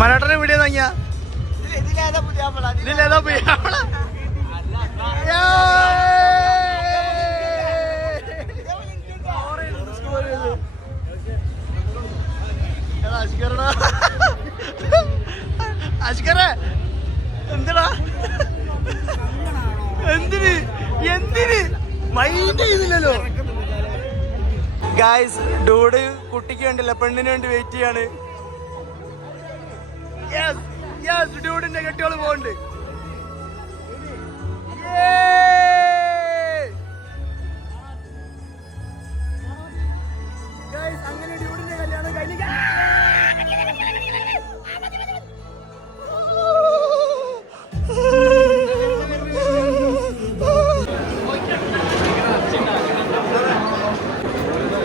മലയാളത്തിലെ വീഡിയോ നോക്കിയാ ഇതിലേതാ പുതിയ അഷ്കറേ എന്തിനാ എന്തിന് എന്തിന് മൈൻഡ് ചെയ്തില്ലല്ലോ. ഗായ്സ് ഡൂഡ് കുട്ടിക്ക് വേണ്ടില്ല പെണ്ണിന് വേണ്ടി വെയിറ്റ് ചെയ്യാണ്. ഡൂഡിന്റെ കെട്ടിയോള് പോണ്ട്. അങ്ങനെ ഡൂഡിന്റെ കല്യാണം കഴിഞ്ഞ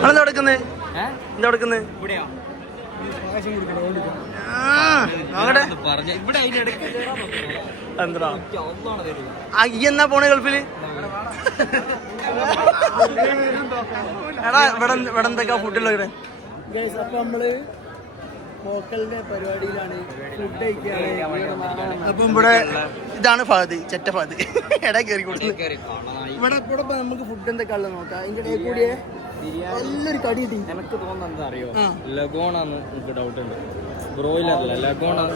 എന്താ എടുക്കുന്നത് എന്താ എടുക്കുന്നത് എന്നാ പോണേ ഗൾഫില്? എടാ ഇവിടെ എന്തൊക്കെയാ ഫുഡുള്ള ഇവിടെ? അപ്പൊ നമ്മള് മോക്കലിന്റെ പരിപാടിയിലാണ്, ഫുഡ് കഴിക്കുകയാണ്. അപ്പൊ ഇവിടെ ഇതാണ് ഫഹദ്, ചെറ്റ ഫഹദ്. എടാ കയറി കൊടുത്തു. ഇവിടെ നമുക്ക് ഫുഡ് എന്തൊക്കെ ഉള്ളത് നോക്കാം. ഇതിന്റെ കൂടിയ നല്ലൊരു കടി കിട്ടി. എനിക്ക് തോന്നുന്നത് എന്താ അറിയോ, ലഗോണാന്ന് എനിക്ക് ഡൗട്ട് ഉണ്ട്. ബ്രോയിലല്ല, ലഗോണാണ്.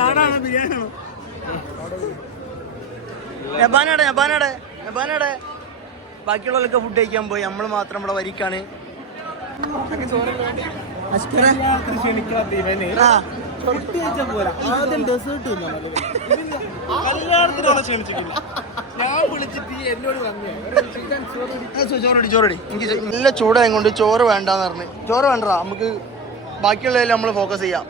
കാടാണ് ബിരിയാണിയാണോ? യബാനടെ ബാക്കിയുള്ളവരൊക്കെ ഫുഡ് കഴിക്കാൻ പോയി, നമ്മള് മാത്രം ഇവിടെ വരിക്കാണ്. ചോറടി എനിക്ക് നല്ല ചൂടായത് കൊണ്ട് ചോറ് വേണ്ടാന്ന് പറഞ്ഞു. ചോറ് വേണ്ടടാ, നമുക്ക് ബാക്കിയുള്ളതിൽ നമ്മൾ ഫോക്കസ് ചെയ്യാം.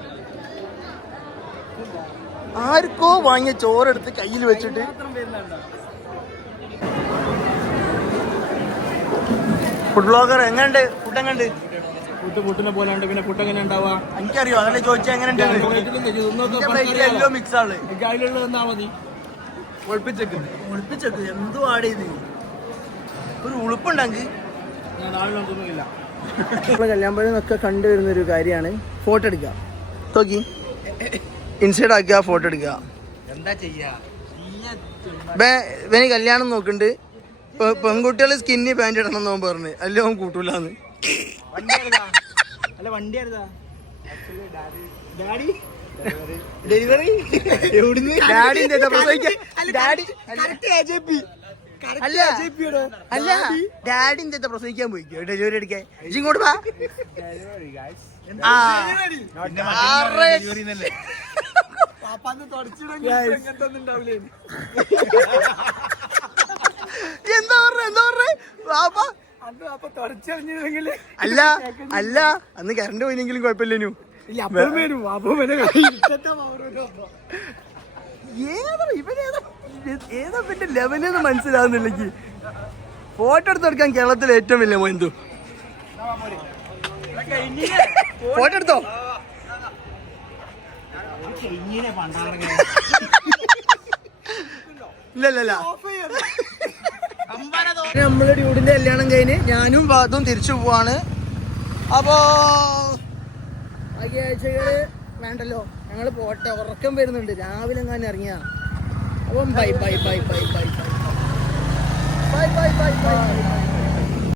ആർക്കോ വാങ്ങിയ ചോറെടുത്ത് കയ്യിൽ വെച്ചിട്ട് ഫുഡ് ബ്ലോഗർ എങ്ങനെയുണ്ട്? ഫുഡ് എങ്ങനെയുണ്ട്? ഫുഡിനെ പോലെ പിന്നെ ഫുഡ് എങ്ങനെ ഉണ്ടാവുക എനിക്കറിയോ, അതല്ലേ ചോദിച്ചാൽ എങ്ങനെ എല്ലോ മിക്സ് ആണ്. ഒളിപ്പിച്ചേക്ക് എന്തോ ആഡ് ചെയ്ത് ഒരു ഉളുപ്പുണ്ടെങ്കിൽ കല്യാണപ്പഴൊക്കെ കണ്ടുവരുന്നൊരു കാര്യമാണ് ഫോട്ടോ എടുക്കുക. നോക്കി ഇൻസൈഡ് ആക്കുക, ഫോട്ടോ എടുക്കുക. എന്താ ചെയ്യാ ഇവന് കല്യാണം നോക്കുന്നുണ്ട്. പെൺകുട്ടികൾ സ്കിന്നി പാൻറ് ഇടണം എന്ന് പറഞ്ഞു, അല്ലേ അവൻ കൂട്ടൂലെന്ന്. ഡെലിവറി എവിടുന്ന്? ഡാഡി അല്ല ഡാഡി എന്താ പ്രസവിക്കാൻ പോയിക്കോ, ഡെലിവറി എടുക്കാൻ. ഇങ്ങോട്ട് വാ. എന്താ പറഞ്ഞ വാപ്പ? അല്ല അല്ല അന്ന് കറണ്ട് പോയില്ലെങ്കിലും കുഴപ്പമില്ലേനു. ഏതാ പിന്നെ ലെവലെന്ന് മനസ്സിലാവുന്നില്ലെങ്കിൽ ഫോട്ടോ എടുത്തെടുക്കാൻ കേരളത്തിലെ ഏറ്റവും വലിയ മൊയ്തു. ഫോട്ടോ എടുത്തോ? ഇല്ല നമ്മള് ഡ്യൂഡിന്റെ കല്യാണം കഴിഞ്ഞ് ഞാനും ഭാഗത്തും തിരിച്ചു പോവാണ്. അപ്പോ ആഴ്ചകള് വേണ്ടല്ലോ, ഞങ്ങള് പോട്ടെ, ഉറക്കം വരുന്നുണ്ട്. രാവിലെ എങ്ങാനും ഇറങ്ങിയ. അപ്പം bye bye bye bye bye bye bye bye bye bye.